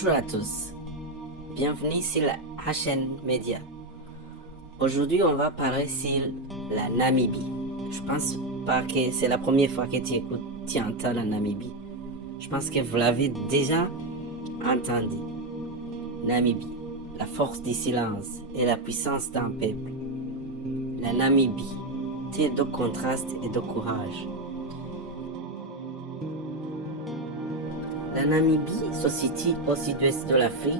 Bonjour à tous, bienvenue sur la HN Media. Aujourd'hui, on va parler sur la Namibie. Je pense pas que c'est la première fois que tu entends la Namibie. Je pense que vous l'avez déjà entendu. Namibie, la force du silence et la puissance d'un peuple. La Namibie, terre de contraste et de courage. La Namibie se situe au sud-ouest de l'Afrique,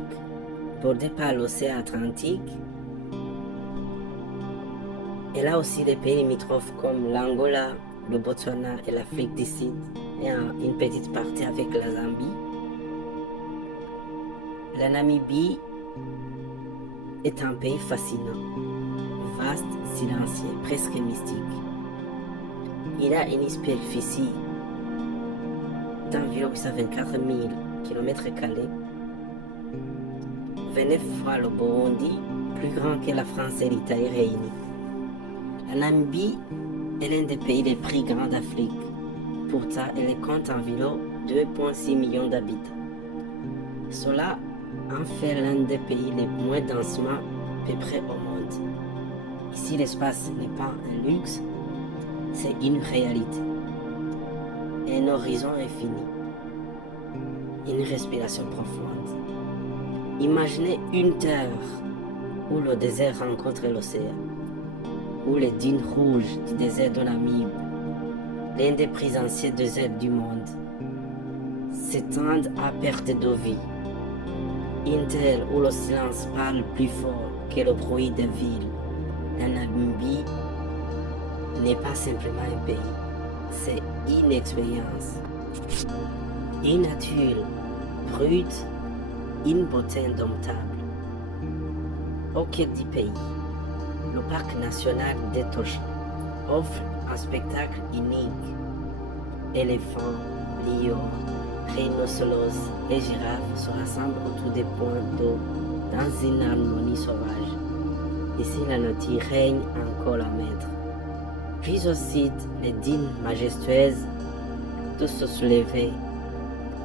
bordée par l'océan Atlantique. Elle a aussi des pays limitrophes comme l'Angola, le Botswana et l'Afrique du Sud, et une petite partie avec la Zambie. La Namibie est un pays fascinant, vaste, silencieux, presque mystique. Il a une superficie d'environ 824 000 km², 29 fois le Burundi, plus grand que la France et l'Italie réunies. La Namibie est l'un des pays les plus grands d'Afrique. Pourtant, elle compte environ 2,6 millions d'habitants. Cela en fait l'un des pays les moins densément peuplés au monde. Ici, l'espace n'est pas un luxe, c'est une réalité. Un horizon infini, une respiration profonde. Imaginez une terre où le désert rencontre l'océan, où les dunes rouges du désert de Namib, l'un des plus anciens déserts du monde, s'étendent à perte de vie. Une terre où le silence parle plus fort que le bruit des villes. La Namibie n'est pas simplement un pays, c'est une expérience. Une nature brute, une beauté indomptable. Au cœur du pays, le parc national d'Etosha offre un spectacle unique. Éléphants, lions, rhinocéros et girafes se rassemblent autour des points d'eau dans une harmonie sauvage. Ici, la nature règne encore la maître. Puis au sud, les dunes majestueuses de se soulever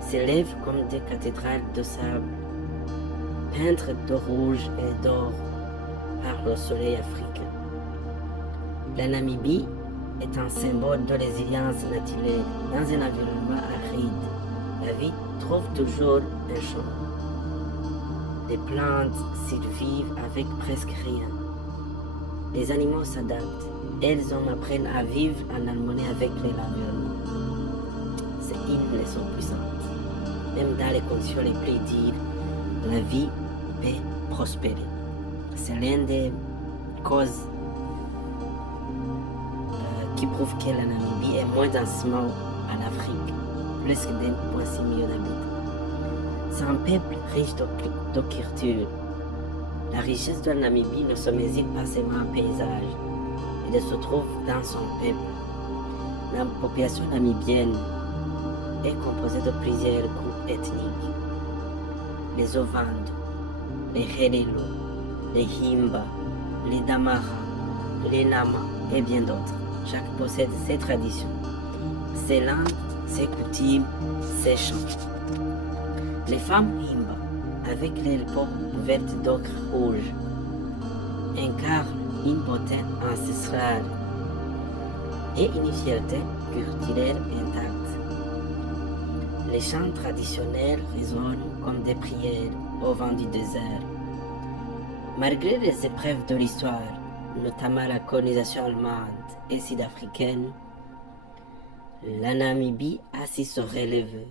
s'élèvent comme des cathédrales de sable, peintes de rouge et d'or par le soleil africain. La Namibie est un symbole de résilience naturelle dans un environnement aride. La vie trouve toujours un chemin. Les plantes survivent avec presque rien. Les animaux s'adaptent. Elles en apprennent à vivre en harmonie avec l'environnement. C'est une leçon puissante. Même dans les conditions les plus dures, la vie peut prospérer. C'est l'une des causes qui prouve que la Namibie est moins densément en Afrique, presque d'1,6 million d'habitants. C'est un peuple riche de culture. La richesse de la Namibie ne se mesure pas seulement en paysage, elle se trouve dans son peuple. La population namibienne est composée de plusieurs groupes ethniques. Les Ovandes, les Herero, les Himba, les Damara, les Nama et bien d'autres. Chaque possède ses traditions, ses langues, ses coutumes, ses chants. Les femmes Himba, avec leurs peaux couvertes d'ocre rouge, incarnent une beauté ancestrale et une fierté culturelle intacte. Les chants traditionnels résonnent comme des prières au vent du désert. Malgré les épreuves de l'histoire, notamment la colonisation allemande et sud-africaine, la Namibie a su se relever.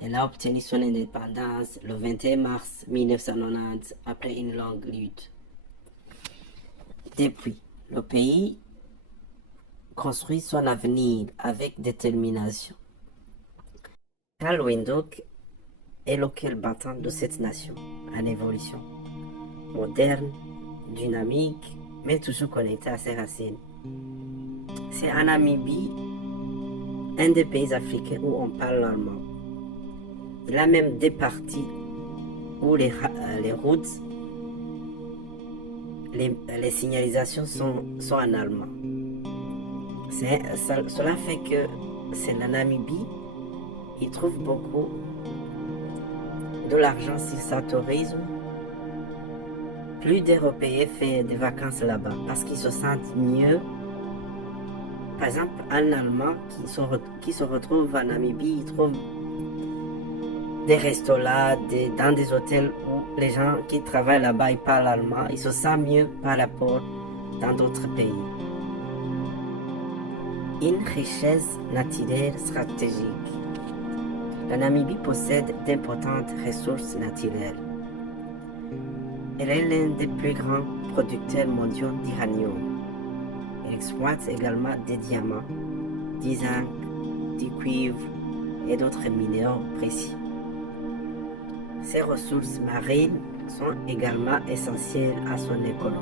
Elle a obtenu son indépendance le 21 mars 1990 après une longue lutte. Depuis, le pays construit son avenir avec détermination. Karl Windhoek est le cœur battant de cette nation en évolution, moderne, dynamique, mais toujours connectée à ses racines. C'est en Namibie, un des pays africains où on parle allemand. Il y a même des parties où les routes, les signalisations sont en allemand. Cela fait que c'est la Namibie, il trouve beaucoup de l'argent sur ça tourisme. Plus d'Européens font des vacances là-bas parce qu'ils se sentent mieux. Par exemple, un Allemand qui se retrouve en Namibie, il trouve des restaurants, dans des hôtels où les gens qui travaillent là-bas ils parlent allemand, ils se sentent mieux par rapport dans d'autres pays. Une richesse naturelle stratégique. La Namibie possède d'importantes ressources naturelles. Elle est l'un des plus grands producteurs mondiaux d'uranium. Elle exploite également des diamants, du zinc, du cuivre et d'autres minéraux précieux. Ces ressources marines sont également essentielles à son économie.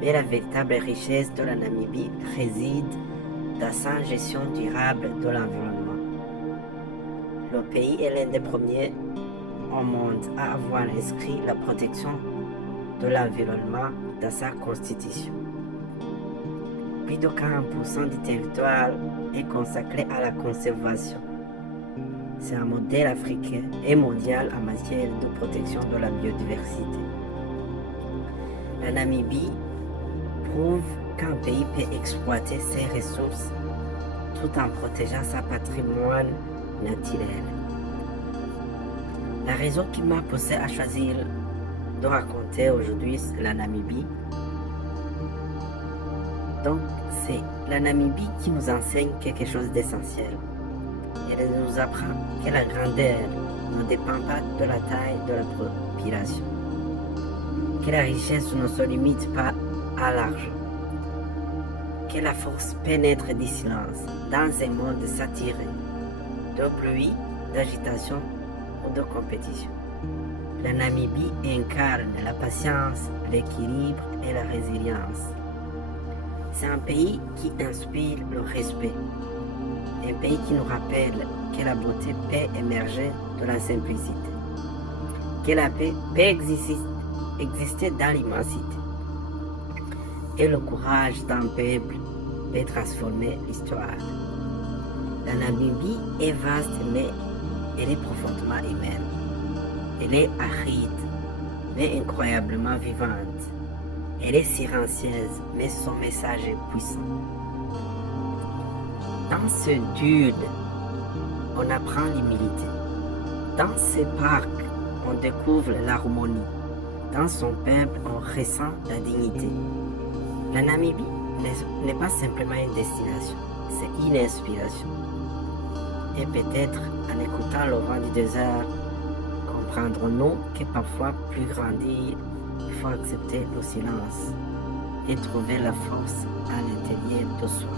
Mais la véritable richesse de la Namibie réside dans sa gestion durable de l'environnement. Le pays est l'un des premiers au monde à avoir inscrit la protection de l'environnement dans sa constitution. Plus de 40% du territoire est consacré à la conservation. C'est un modèle africain et mondial en matière de protection de la biodiversité. La Namibie prouve qu'un pays peut exploiter ses ressources tout en protégeant son patrimoine naturel. La raison qui m'a poussé à choisir de raconter aujourd'hui la Namibie, donc c'est la Namibie qui nous enseigne quelque chose d'essentiel. Elle nous apprend que la grandeur ne dépend pas de la taille de la population, que la richesse ne se limite pas à l'argent, que la force pénètre du silence dans un monde saturé de bruit, d'agitation ou de compétition. La Namibie incarne la patience, l'équilibre et la résilience. C'est un pays qui inspire le respect, un pays qui nous rappelle que la beauté peut émerger de la simplicité, que la paix peut exister dans l'immensité, et le courage d'un peuple peut transformer l'histoire. La Namibie est vaste, mais elle est profondément humaine. Elle est aride, mais incroyablement vivante. Elle est silencieuse, mais son message est puissant. Dans ce duel, on apprend l'humilité. Dans ce parc, on découvre l'harmonie. Dans son peuple, on ressent la dignité. La Namibie n'est pas simplement une destination, c'est une inspiration. Et peut-être en écoutant le vent du désert, comprendrons-nous que parfois, plus grandir, il faut accepter le silence et trouver la force à l'intérieur de soi.